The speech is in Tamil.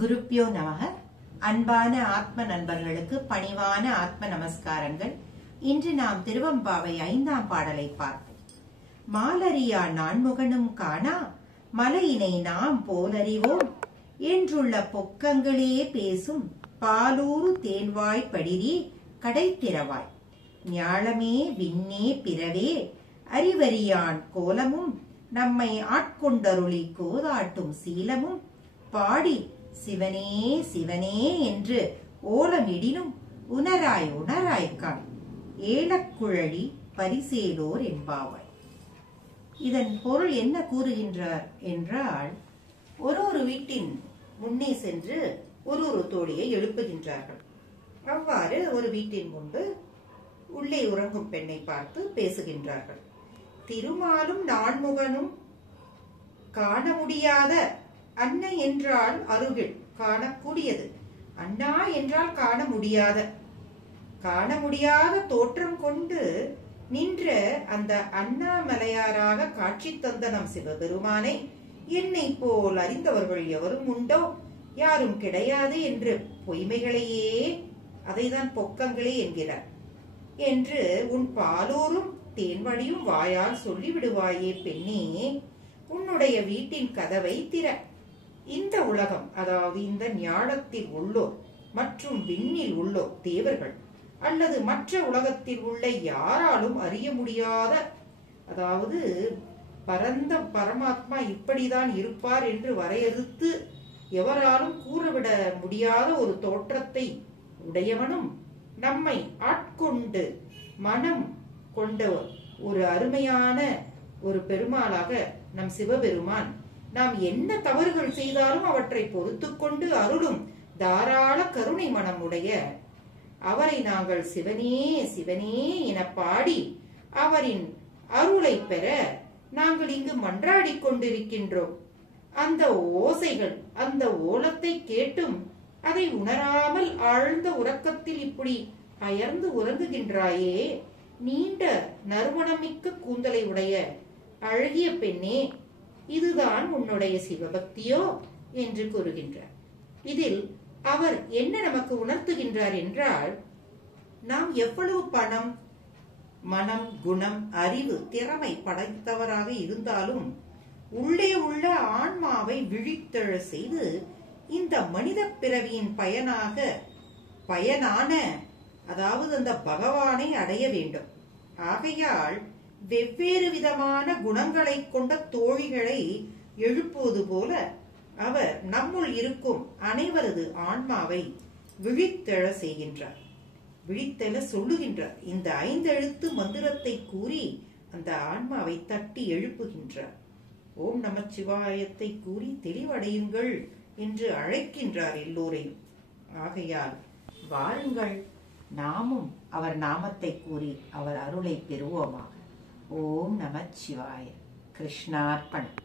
குருப்யோ நமக. அன்பான ஆத்ம நண்பர்களுக்கு பணிவான ஆத்ம நமஸ்காரங்கள். இன்று நாம் திருவம்பாவை 5ஆம் பாடலை பார்ப்போம். மாலறியா நான்முகனும் காணா மலையினை நாம் போலறிவோம் என்றுள்ள பொக்கங்களே பேசும் பாலூரு தேன்வாய் படிரி கடைத்திறவாய் ஞாழமே விண்ணே பிறவே அறிவறியான் கோலமும் நம்மை ஆட்கொண்டருளி கோதாட்டும் சீலமும் பாடி சிவனே சிவனே என்று ஓலமிடினும் உணராய் உணராய்க்கான் ஏலக்குழலி பரிசேலோர் என்பாவாய். இதன் பொருள் என்ன கூறுகின்றார் என்றால், ஒரு வீட்டின் முன்னே சென்று ஒரு தோழியை எழுப்புகின்றார்கள். அவ்வாறு ஒரு வீட்டின் முன்பு உள்ளே உறங்கும் பெண்ணை பார்த்து பேசுகின்றார்கள். திருமாலும் நான்முகனும் காண முடியாத, அன்னை என்றால் அருகில் காணக்கூடியது, அண்ணா என்றால் காண முடியாத தோற்றம் கொண்டு நின்ற அந்த அண்ணாமலையாராக காட்சி தந்த நம் சிவபெருமானை என்னை போல் அறிந்தவர்கள் எவரும் உண்டோ, யாரும் கிடையாது என்று பொய்மைகளையே, அதைதான் பொக்கங்களே என்கிறார் என்று உன் பாலூரும் தேன்வழியும் வாயால் சொல்லிவிடுவாயே பெண்ணே, உன்னுடைய வீட்டின் கதவை திற. இந்த உலகம், அதாவது இந்த ஞானத்தில் உள்ளோர் மற்றும் விண்ணில் உள்ளோர் தேவர்கள் அல்லது மற்ற உலகத்தில் உள்ள யாராலும் அறிய முடியாத, அதாவது பரந்த பரமாத்மா இப்படிதான் இருப்பார் என்று வரையறுத்து எவராலும் கூறவிட முடியாத ஒரு தோற்றத்தை உடையவனும், நம்மை ஆட்கொண்டு மனம் கொண்ட ஒரு அருமையான ஒரு பெருமாளாக நம் சிவபெருமான், நாம் என்ன தவறுகள் செய்தாலும் அவற்றை பொறுத்து கொண்டு அருளும் தாராள கருணை மனம் உடைய அவரை நாங்கள் சிவனே சிவனே என பாடி அவரின் அருளை பெற நாங்கள் இங்கு மன்றாடி கொண்டிருக்கின்றோம். அந்த ஓசைகள், அந்த ஓலத்தை கேட்டும் அதை உணராமல் ஆழ்ந்த உறக்கத்தில் இப்படி அயர்ந்து உறங்குகின்றாயே, நீண்ட நறுமணமிக்க கூந்தலை உடைய அழகிய பெண்ணே, இதுதான் உன்னுடைய சிவபக்தியோ என்று கூறுகின்றார். இதில் அவர் என்ன நமக்கு உணர்த்துகின்றார் என்றால், நாம் எவ்வளவு பணம், மனம், குணம், அறிவு, திறமை படைத்தவராக இருந்தாலும் உள்ளே உள்ள ஆன்மாவை விழித்தெழ செய்து இந்த மனித பிறவியின் பயனான அதாவது அந்த பகவானை அடைய வேண்டும். ஆகையால் வெவ்வேறு விதமான குணங்களை கொண்ட தோழிகளை எழுப்புவது போல அவர் நம்முள் இருக்கும் அனைவரது ஆன்மாவை விழித்தெழ செய்கின்றார், விழித்தெழ சொல்லுகின்றார். இந்த 5 எழுத்து மந்திரத்தை கூறி அந்த ஆன்மாவை தட்டி எழுப்புகின்றார். ஓம் நமச்சிவாயத்தை கூறி தெளிவடையுங்கள் என்று அழைக்கின்றார் எல்லோரையும். ஆகையால் வாருங்கள், நாமும் அவர் நாமத்தை கூறி அவர் அருளை பெறுவோமாக. ஓம் நமச்சிவாய. கிருஷ்ணார்ப்பணம்.